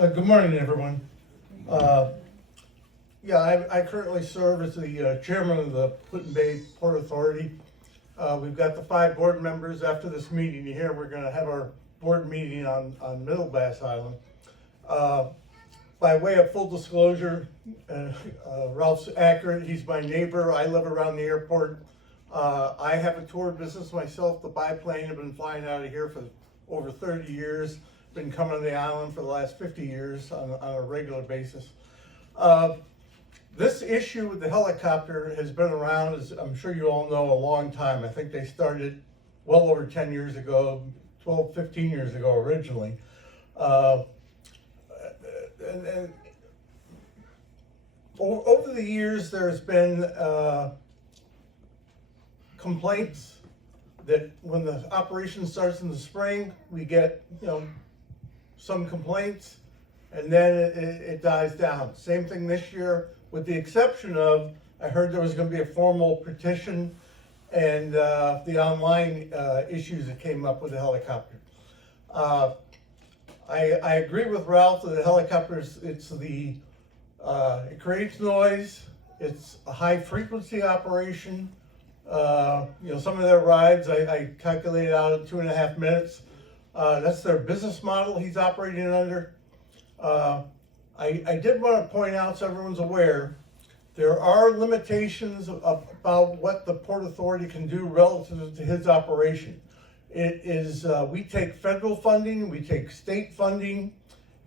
Good morning, everyone. Uh, yeah, I currently serve as the chairman of the Clinton Bay Port Authority. We've got the 5 board members. After this meeting here, we're going to have our board meeting on Middle Bass Island. Uh, by way of full disclosure, Ralph's accurate. He's my neighbor. I live around the airport. I have a tour business myself, the biplane. I've been flying out of here for over 30 years. Been coming to the island for the last 50 years on a regular basis. This issue with the helicopter has been around, as I'm sure you all know, a long time. I think they started well over 10 years ago, 12, 15 years ago originally. And over the years, there's been complaints that when the operation starts in the spring, we get, some complaints, and then it dies down. Same thing this year, with the exception of, I heard there was going to be a formal petition and the online issues that came up with the helicopter. I agree with Ralph that the helicopters, it creates noise, it's a high frequency operation. Some of their rides, I calculated out in 2.5 minutes. That's their business model he's operating under. I did want to point out, so everyone's aware, there are limitations about what the Port Authority can do relative to his operation. It is, we take federal funding, we take state funding,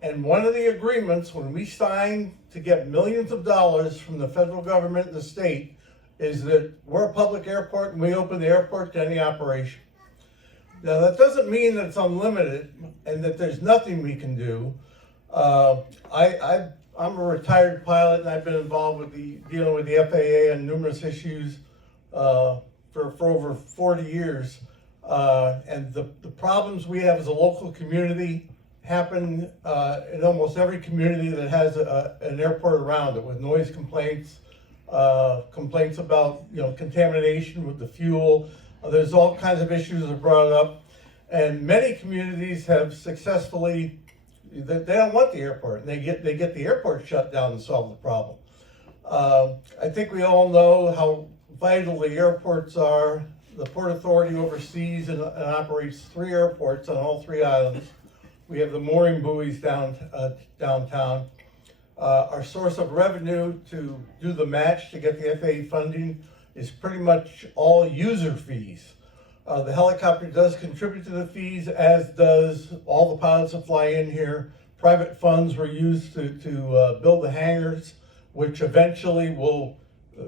and one of the agreements when we sign to get millions of dollars from the federal government and the state is that we're a public airport and we open the airport to any operation. Now, that doesn't mean that it's unlimited and that there's nothing we can do. I'm a retired pilot, and I've been involved with dealing with the FAA on numerous issues for over 40 years. And the problems we have as a local community happen in almost every community that has an airport around it, with noise complaints, complaints about contamination with the fuel. There's all kinds of issues that are brought up, and many communities have successfully, they don't want the airport, and they get the airport shut down to solve the problem. I think we all know how vital the airports are. The Port Authority oversees and operates 3 airports on all 3 islands. We have the mooring buoys downtown. Our source of revenue to do the match to get the FAA funding is pretty much all user fees. The helicopter does contribute to the fees, as does all the pilots that fly in here. Private funds were used to build the hangars, which eventually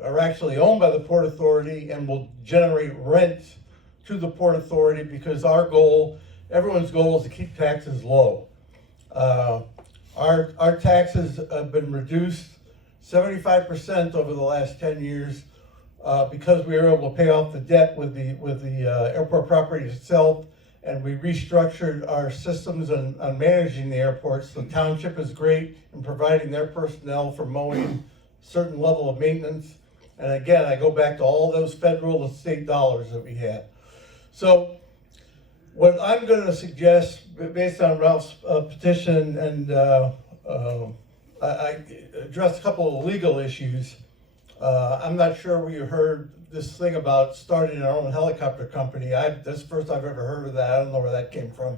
are actually owned by the Port Authority and will generate rent to the Port Authority, because everyone's goal is to keep taxes low. Our taxes have been reduced 75% over the last 10 years. Because we were able to pay off the debt with the airport property itself, and we restructured our systems on managing the airports. The township is great in providing their personnel for mowing certain level of maintenance. And again, I go back to all those federal and state dollars that we had. So what I'm going to suggest, based on Ralph's petition, and I addressed a couple of legal issues. I'm not sure we heard this thing about starting our own helicopter company. That's the first I've ever heard of that. I don't know where that came from.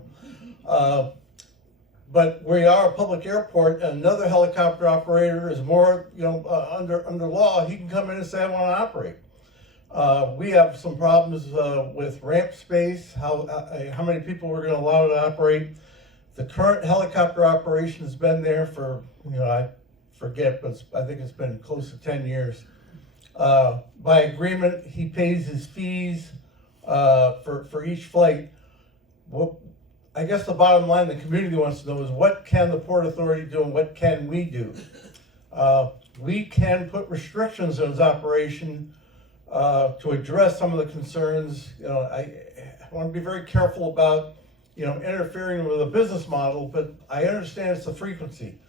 But we are a public airport, and another helicopter operator is more, under law, he can come in and say, I want to operate. We have some problems with ramp space, how many people we're going to allow to operate. The current helicopter operation has been there for, I forget, but I think it's been close to 10 years. By agreement, he pays his fees for each flight. Well, I guess the bottom line the community wants to know is, what can the Port Authority do and what can we do? We can put restrictions on his operation to address some of the concerns. I want to be very careful about interfering with a business model, but I understand it's the frequency.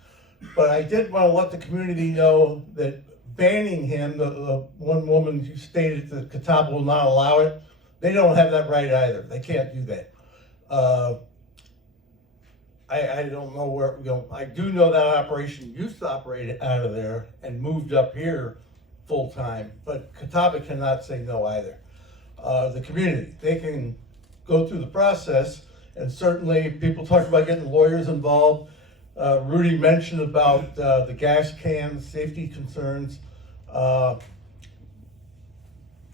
But I did want to let the community know that banning him, the one woman who stated that Catawba will not allow it, they don't have that right either. They can't do that. I don't know where, I do know that operation used to operate out of there and moved up here full-time, but Catawba cannot say no either. The community, they can go through the process, and certainly people talk about getting lawyers involved. Rudy mentioned about the gas cans, safety concerns.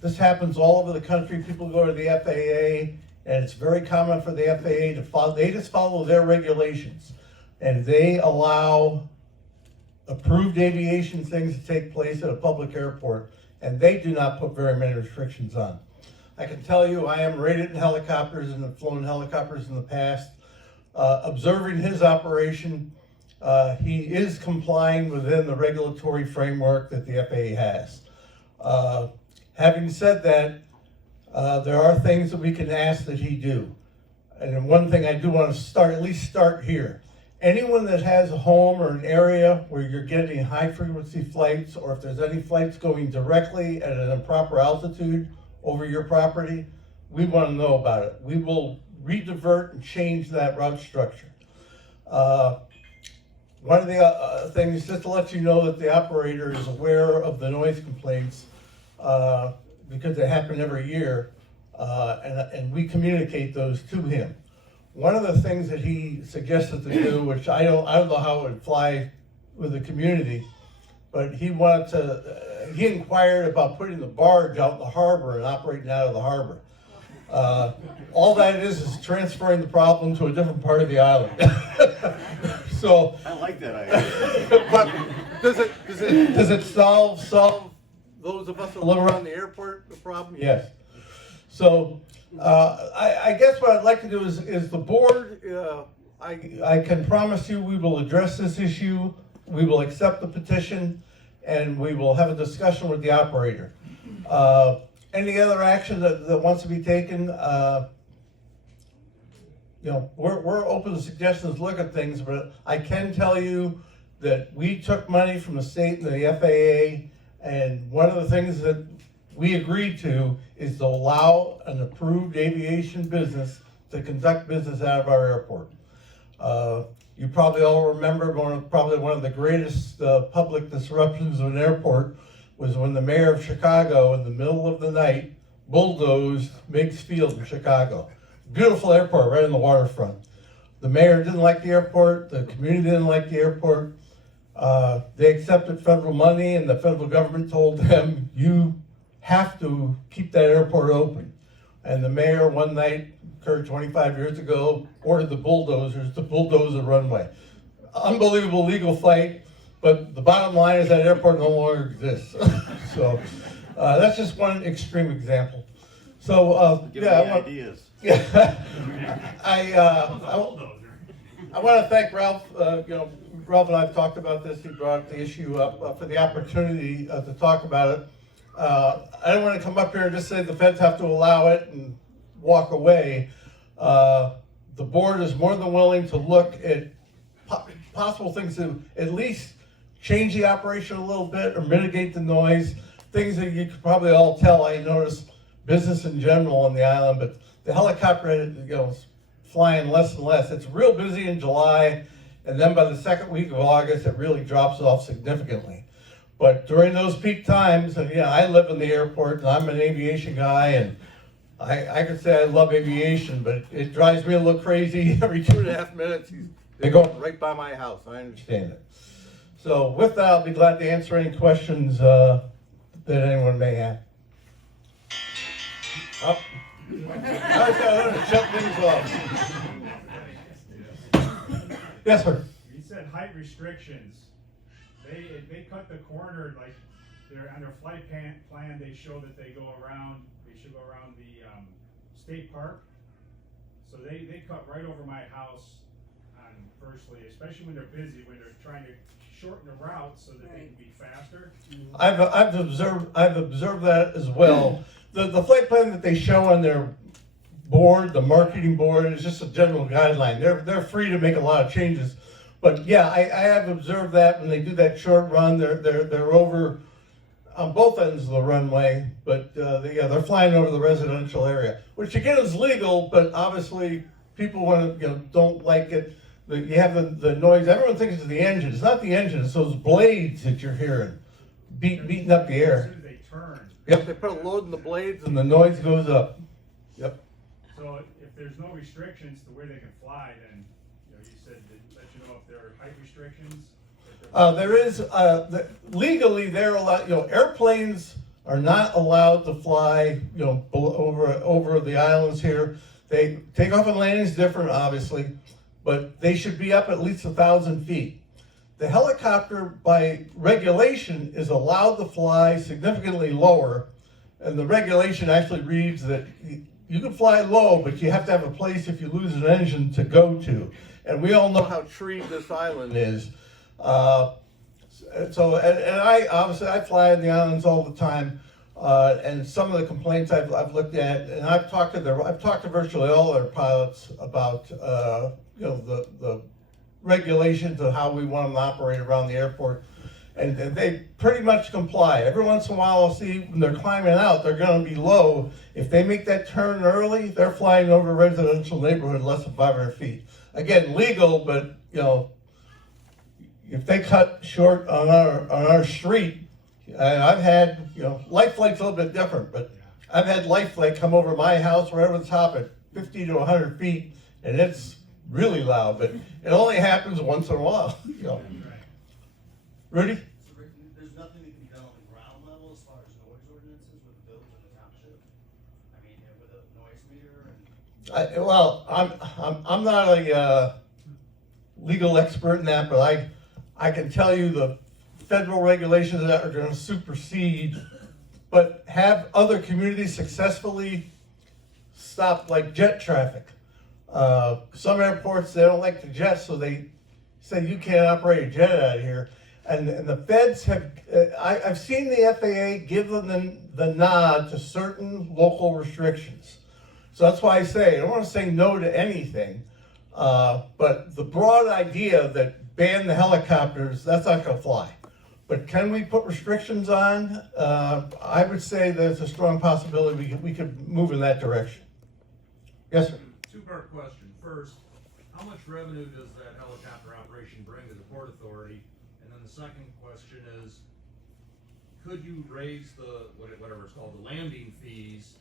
This happens all over the country. People go to the FAA, and it's very common for the FAA to follow, they just follow their regulations. And they allow approved aviation things to take place at a public airport, and they do not put very many restrictions on. I can tell you, I am rated in helicopters and have flown helicopters in the past. Observing his operation, he is complying within the regulatory framework that the FAA has. Having said that, there are things that we can ask that he do. And one thing I do want to at least start here. Anyone that has a home or an area where you're getting high frequency flights, or if there's any flights going directly at an improper altitude over your property, we want to know about it. We will redivert and change that route structure. One of the things, just to let you know that the operator is aware of the noise complaints, because they happen every year, and we communicate those to him. One of the things that he suggested to do, which I don't know how it would fly with the community, but he inquired about putting the barge out in the harbor and operating out of the harbor. All that is transferring the problem to a different part of the island. So I like that idea. But does it solve those of us that live around the airport the problem? Yes. So I guess what I'd like to do is the board, I can promise you we will address this issue, we will accept the petition, and we will have a discussion with the operator. Any other action that wants to be taken, we're open to suggestions, look at things, but I can tell you that we took money from the state and the FAA, and one of the things that we agreed to is to allow an approved aviation business to conduct business out of our airport. You probably all remember probably one of the greatest public disruptions of an airport was when the mayor of Chicago, in the middle of the night, bulldozed Meigs Field in Chicago. Beautiful airport right on the waterfront. The mayor didn't like the airport, the community didn't like the airport. They accepted federal money, and the federal government told them, you have to keep that airport open. And the mayor one night, occurred 25 years ago, ordered the bulldozers to bulldoze the runway. Unbelievable legal fight, but the bottom line is that airport no longer exists. So that's just one extreme example. So Give me ideas. I want to thank Ralph. Ralph and I have talked about this. He brought the issue up for the opportunity to talk about it. I don't want to come up here and just say the feds have to allow it and walk away. The board is more than willing to look at possible things to at least change the operation a little bit or mitigate the noise. Things that you could probably all tell. I noticed business in general on the island, but the helicopter is flying less and less. It's real busy in July, and then by the second week of August, it really drops off significantly. But during those peak times, and I live in the airport, and I'm an aviation guy, and I could say I love aviation, but it drives me a little crazy. Every 2.5 minutes, they're going right by my house. I understand it. So with that, I'll be glad to answer any questions that anyone may have. Oh. I was going to shut things off. Yes, sir. You said height restrictions. They cut the corner, like on their flight plan, they show that they should go around the state park. So they cut right over my house on Firstly, especially when they're busy, when they're trying to shorten the route so that they can be faster. I've observed that as well. The flight plan that they show on their board, the marketing board, is just a general guideline. They're free to make a lot of changes. But yeah, I have observed that when they do that short run, they're over on both ends of the runway, but they're flying over the residential area, which again is legal, but obviously people don't like it. You have the noise, everyone thinks it's the engine, it's not the engine, it's those blades that you're hearing beating up the As air. soon as they turn. Yep, they put a load in the blades and the noise goes up. Yep. So if there's no restrictions to where they can fly, then, you know, you said, let you know if there are height restrictions? There is, legally, they're allowed, airplanes are not allowed to fly, over the islands here. They, takeoff and landing is different, obviously, but they should be up at least 1,000 feet. The helicopter, by regulation, is allowed to fly significantly lower, and the regulation actually reads that you can fly low, but you have to have a place if you lose an engine to go to. And we all know how treed this island is. And I obviously I fly in the islands all the time, and some of the complaints I've looked at, and I've talked to virtually all their pilots about the regulations of how we want them to operate around the airport, and they pretty much comply. Every once in a while I'll see when they're climbing out, they're going to be low. If they make that turn early, they're flying over a residential neighborhood less than 500 feet. Again, legal, but if they cut short on our street, and I've had, life flight's a little bit different, but I've had life flight come over my house right over the top at 50 to 100 feet, and it's really loud, but it only happens once in a while. Rudy? So Rick, there's nothing that can be done on the ground level as far as noise ordinances with the village and the township? I mean, with a noise meter and? I'm not a legal expert in that, but I can tell you the federal regulations that are going to supersede, but have other communities successfully stop like jet traffic. Some airports, they don't like the jets, so they say you can't operate a jet out of here. And the feds have, I've seen the FAA give them the nod to certain local restrictions. So that's why I say, I don't want to say no to anything, but the broad idea that ban the helicopters, that's not going to fly. But can we put restrictions on? I would say there's a strong possibility we could move in that direction. Yes, sir. Two-part question. First, how much revenue does that helicopter operation bring to the Port Authority? And then the second question is, could you raise the, whatever it's called, the landing fees,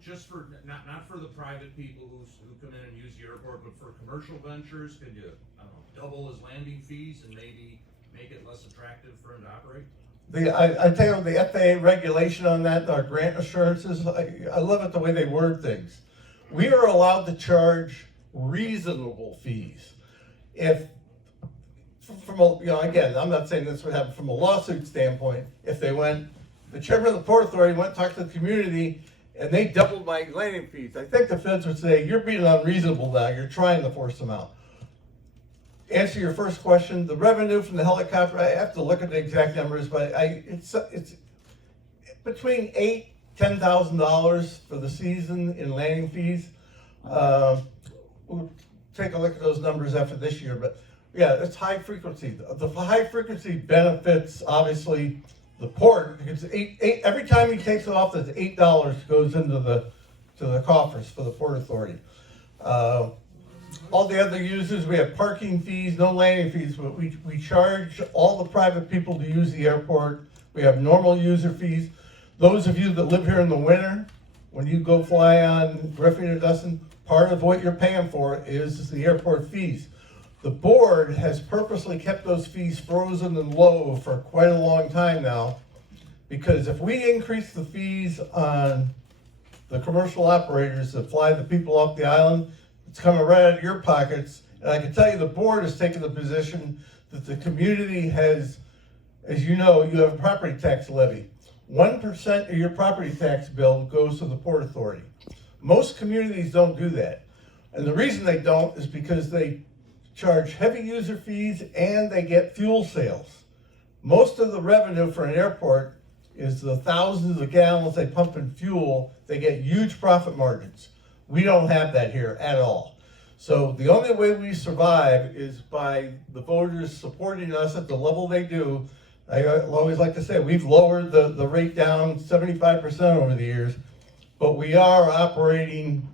just for, not for the private people who come in and use the airport, but for commercial ventures? Could you, I don't know, double his landing fees and maybe make it less attractive for him to operate? I tell you, the FAA regulation on that, our grant assurances, I love it the way they word things. We are allowed to charge reasonable fees. If, again, I'm not saying this would happen from a lawsuit standpoint, if the chairman of the Port Authority went and talked to the community and they doubled my landing fees, I think the feds would say, you're being unreasonable now, you're trying to force them out. Answer your first question, the revenue from the helicopter, I have to look at the exact numbers, but it's between $8,000-$10,000 for the season in landing fees. We'll take a look at those numbers after this year, but yeah, it's high frequency. The high frequency benefits obviously the port, because every time he takes it off, there's $8 goes into the coffers for the Port Authority. All the other users, we have parking fees, no landing fees, but we charge all the private people to use the airport. We have normal user fees. Those of you that live here in the winter, when you go fly on Griffin or Dustin, part of what you're paying for is the airport fees. The board has purposely kept those fees frozen and low for quite a long time now, because if we increase the fees on the commercial operators that fly the people off the island, it's coming right out of your pockets. And I can tell you the board has taken the position that the community has, as you know, you have a property tax levy. 1% of your property tax bill goes to the Port Authority. Most communities don't do that. And the reason they don't is because they charge heavy user fees and they get fuel sales. Most of the revenue for an airport is the thousands of gallons they pump in fuel. They get huge profit margins. We don't have that here at all. So the only way we survive is by the voters supporting us at the level they do. I always like to say we've lowered the rate down 75% over the years, but we are operating,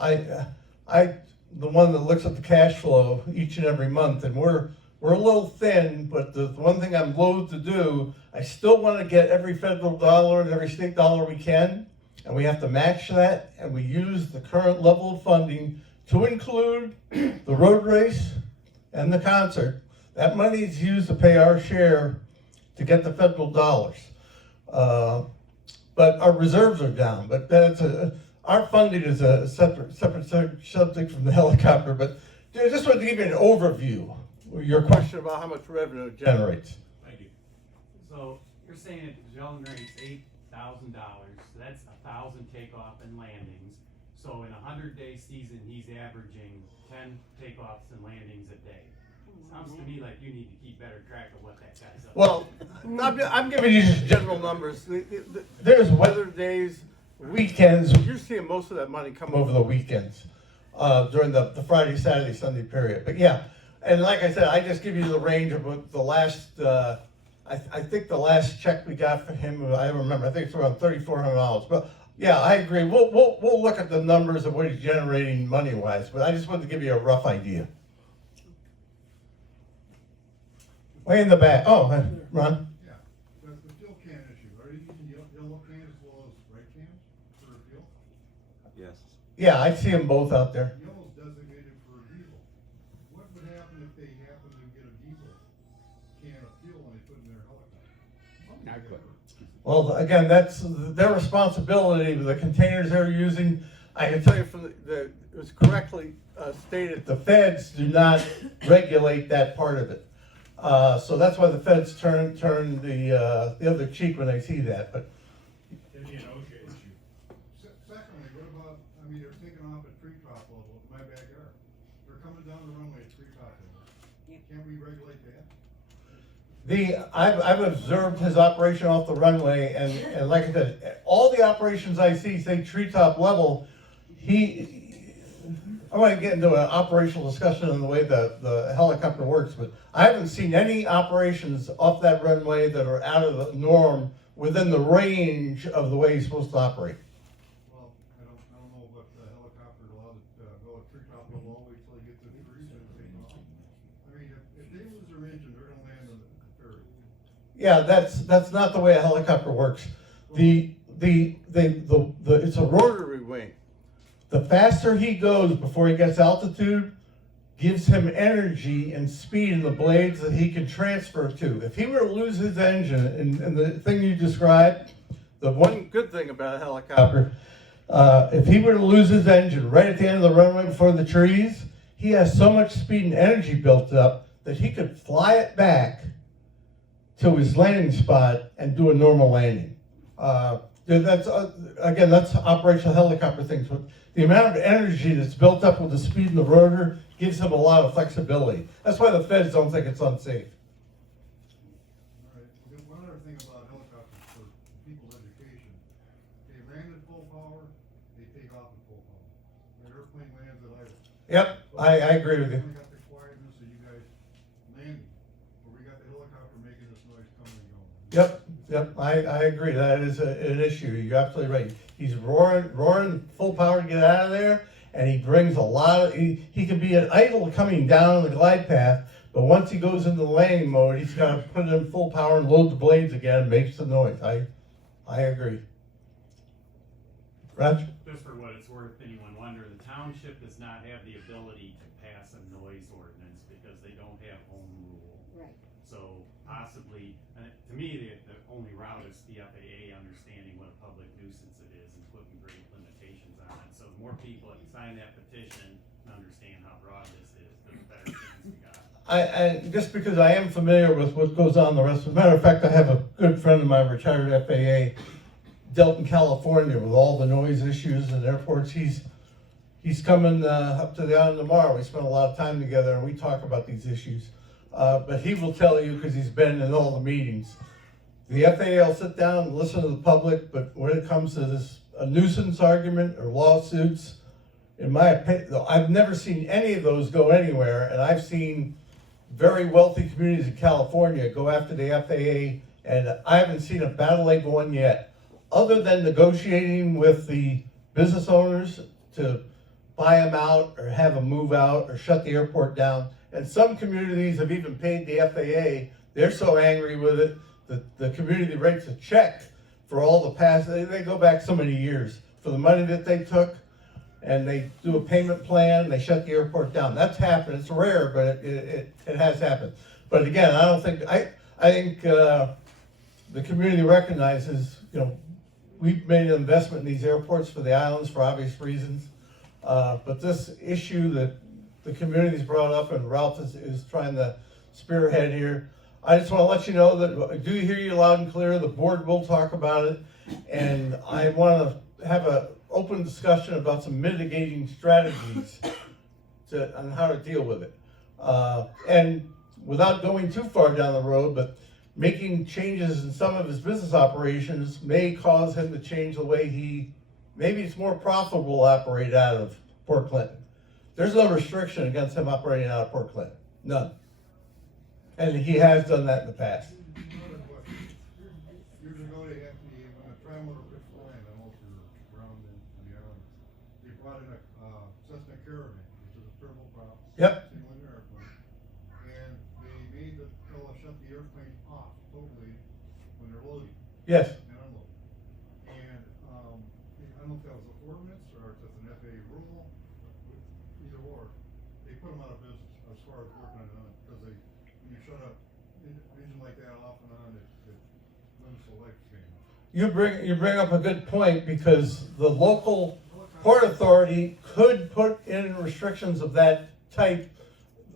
I the one that looks at the cash flow each and every month, and we're a little thin, but the one thing I'm loath to do, I still want to get every federal dollar and every state dollar we can, and we have to match that, and we use the current level of funding to include the road race and the concert. That money is used to pay our share to get the federal dollars. But our reserves are down, but our funding is a separate subject from the helicopter, but I just wanted to give you an overview. Your question about how much revenue it generates. Thank you. So you're saying if the gentleman rates $8,000, so that's 1,000 takeoff and landings. So in a 100-day season, he's averaging 10 takeoffs and landings a day. Sounds to me like you need to keep better track of what that guy's up to. Well, I'm giving you just general numbers. There's weather days, weekends. You're seeing most of that money come over the weekends during the Friday, Saturday, Sunday period. But yeah, and like I said, I just give you the range of what the last. I think the last check we got for him, I don't remember. I think it's around $3,400. But yeah, I agree. We'll look at the numbers of what he's generating money wise. But I just wanted to give you a rough idea. Way in the back. Oh, Ron. Yeah, the fuel can issue, are you using yellow can as well as red cans for fuel? Yes. Yeah, I see them both out there. Yellow's designated for diesel. What would happen if they happen to get a diesel can of fuel and they put it in their helicopter? Well, again, that's their responsibility. The containers they're using, I can tell you from it was correctly stated, the feds do not regulate that part of it. So that's why the feds turn the other cheek when they see that. But It'd be an OSHA issue. Secondly, what about, I mean, they're taking off at treetop level in my backyard. They're coming down the runway at treetop level. Can't we regulate that? I've observed his operation off the runway, and like I said, all the operations I see say treetop level. I want to get into an operational discussion on the way the helicopter works, but I haven't seen any operations off that runway that are out of the norm within the range of the way he's supposed to operate. Well, I don't know, but the helicopter allowed to go at treetop level all the way till they get to the trees and take off. I mean, if they lose their engine, they're gonna land on the ferry. Yeah, that's not the way a helicopter works. It's a rotary wing. The faster he goes before he gets altitude gives him energy and speed in the blades that he can transfer to. If he were to lose his engine, and the thing you described, the one good thing about a helicopter, if he were to lose his engine right at the end of the runway before the trees, he has so much speed and energy built up that he could fly it back to his landing spot and do a normal landing. That's operational helicopter things. But the amount of energy that's built up with the speed in the rotor gives him a lot of flexibility. That's why the feds don't think it's unsafe. All right, then one other thing about helicopters for people's education. They land at full power, they take off at full power. An airplane lands at idle. Yep, I agree with you. We got the quietness of you guys landing, but we got the helicopter making this noise coming and going. I agree. That is an issue. You're absolutely right. He's roaring full power to get out of there, and he brings a lot of. He can be at idle coming down the glide path, but once he goes into landing mode, he's got to put it in full power and load the blades again. And makes the noise. I agree. Raj? Just for what it's worth, anyone wonder, the township does not have the ability to pass a noise ordinance because they don't have home rule. Right. So possibly, to me, the only route is the FAA understanding what a public nuisance it is and putting great limitations on it. So the more people that sign that petition and understand how broad this is, the better chance we got. I just because I am familiar with what goes on the rest. As a matter of fact, I have a good friend of mine, retired FAA, dealt in California with all the noise issues in airports. He's coming up to the island tomorrow. We spent a lot of time together and we talk about these issues. But he will tell you, because he's been in all the meetings, the FAA will sit down and listen to the public, but when it comes to this a nuisance argument or lawsuits, in my opinion, I've never seen any of those go anywhere, and I've seen very wealthy communities in California go after the FAA, and I haven't seen a battle like one yet, other than negotiating with the business owners to buy them out or have them move out or shut the airport down. And some communities have even paid the FAA. They're so angry with it that the community writes a check for all the past, they go back so many years for the money that they took, and they do a payment plan, and they shut the airport down. That's happened. It's rare, but it has happened. But again, I don't think, I think the community recognizes, you know, we've made an investment in these airports for the islands for obvious reasons. But this issue that the community's brought up and Ralph is trying to spearhead here, I just want to let you know that I do hear you loud and clear. The board will talk about it. And I want to have an open discussion about some mitigating strategies on how to deal with it. And without going too far down the road, but making changes in some of his business operations may cause him to change the way maybe it's more profitable to operate out of Port Clinton. There's no restriction against him operating out of Port Clinton, none. And he has done that in the past. Another question. Years ago, they had when the Trimester was flying, I don't know if you're around in the islands, they brought in a Cessna Caravan, which is a turboprop. Yep. Single-engine airplane, and they made the fellow shut the airplane off totally when they're loading Yes. and unloading. And, I don't know if that was an ordinance or if that's an FAA rule, either or, they put them out of business as far as working on it, because when you shut up an engine like that off and on, it limits the lifespan. You bring up a good point, because the local Port Authority could put in restrictions of that type.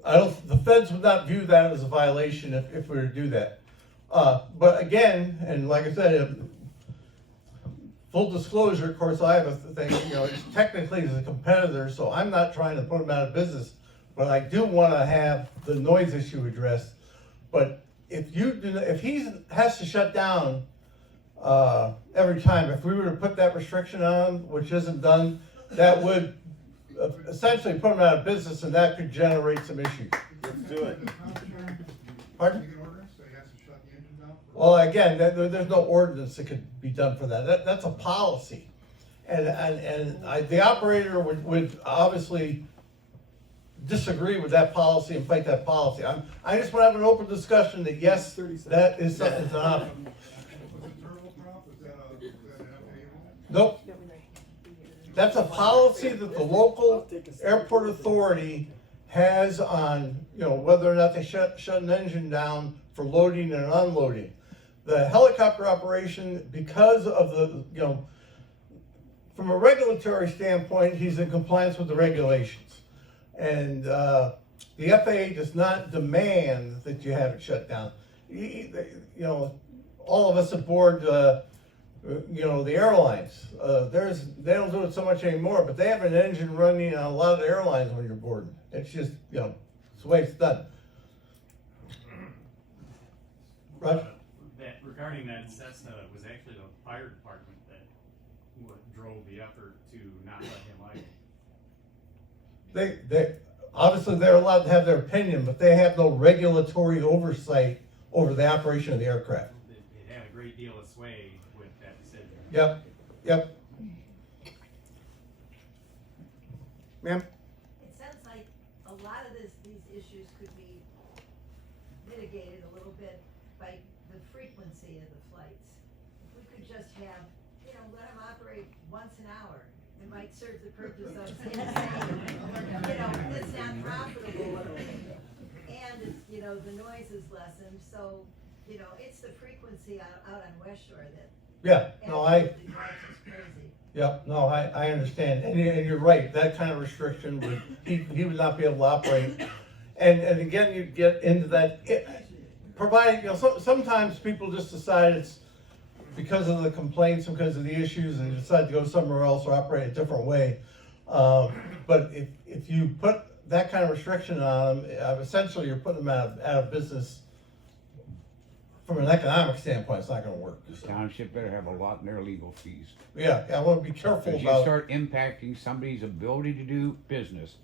The feds would not view that as a violation if we were to do that. But again, and like I said, full disclosure, of course, I have a thing, you know, it's technically as a competitor, so I'm not trying to put them out of business, but I do want to have the noise issue addressed. But if he has to shut down every time, if we were to put that restriction on, which isn't done, that would essentially put him out of business, and that could generate some issues. Let's do it. Pardon? Make an ordinance that he has to shut the engine down? Well, again, there's no ordinance that could be done for that. That's a policy. And the operator would obviously disagree with that policy and fight that policy. I just want to have an open discussion that yes, that is something that's an option. Was it turboprop? Is that an FAA rule? Nope. That's a policy that the local airport authority has on, you know, whether or not they shut an engine down for loading and unloading. The helicopter operation, because of the, you know, from a regulatory standpoint, he's in compliance with the regulations. And the FAA does not demand that you have it shut down. You know, all of us aboard, you know, the airlines, they don't do it so much anymore, but they have an engine running on a lot of the airlines when you're boarding. It's just, you know, it's the way it's done. Roger? Regarding that Cessna, it was actually the fire department that drove the effort to not let him idle. They obviously they're allowed to have their opinion, but they have no regulatory oversight over the operation of the aircraft. It had a great deal of sway with that decision. Yep. Ma'am? It sounds like a lot of these issues could be mitigated a little bit by the frequency of the flights. If we could just have, you know, let them operate once an hour, it might serve the purpose of saying, you know, it's not profitable. And it's, you know, the noise is lessened, so, you know, it's the frequency out on West Shore that absolutely drives us crazy. No, I understand, and you're right, that kind of restriction would, he would not be able to operate. And again, you get into that, provided, you know, sometimes people just decide it's because of the complaints, because of the issues, and decide to go somewhere else or operate a different way. But if you put that kind of restriction on them, essentially you're putting them out of business. From an economic standpoint, it's not gonna work. The township better have a lot in their legal fees. Yeah, I wanna be careful If you about. start impacting somebody's ability to do business,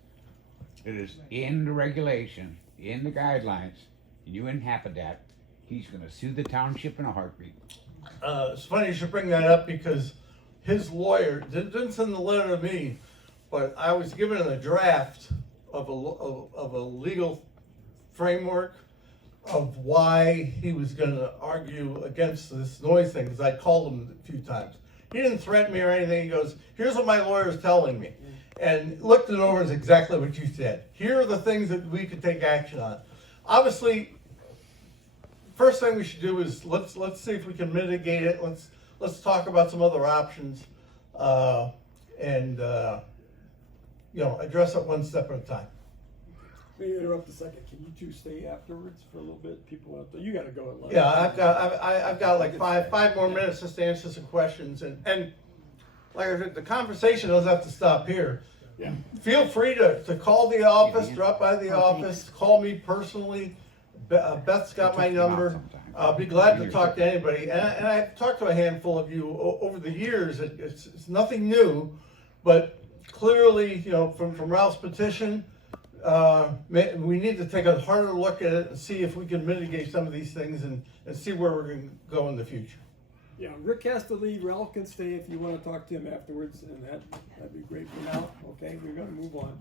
it is in the regulation, in the guidelines, and you inhabit that, he's gonna sue the township in a heartbeat. It's funny you should bring that up, because his lawyer didn't send the letter to me, but I was given a draft of a legal framework of why he was gonna argue against this noise thing, because I called him a few times. He didn't threaten me or anything, he goes, here's what my lawyer is telling me. And looked it over, is exactly what you said. Here are the things that we could take action on. Obviously, first thing we should do is, let's see if we can mitigate it, let's talk about some other options, and address it one step at a time. May I interrupt a second? Can you two stay afterwards for a little bit? People want to, you gotta go at lunch. Yeah, I've got like five more minutes just to answer some questions, and like I said, the conversation doesn't have to stop here. Yeah. Feel free to call the office, drop by the office, call me personally. Beth's got my number. I'll be glad to talk to anybody, and I've talked to a handful of you over the years. It's nothing new, but clearly, from Ralph's petition, we need to take a harder look at it and see if we can mitigate some of these things and see where we're going to go in the future. Yeah, Rick has to leave. Ralph can stay if you want to talk to him afterwards, and that'd be great for now. Okay, we're gonna move on.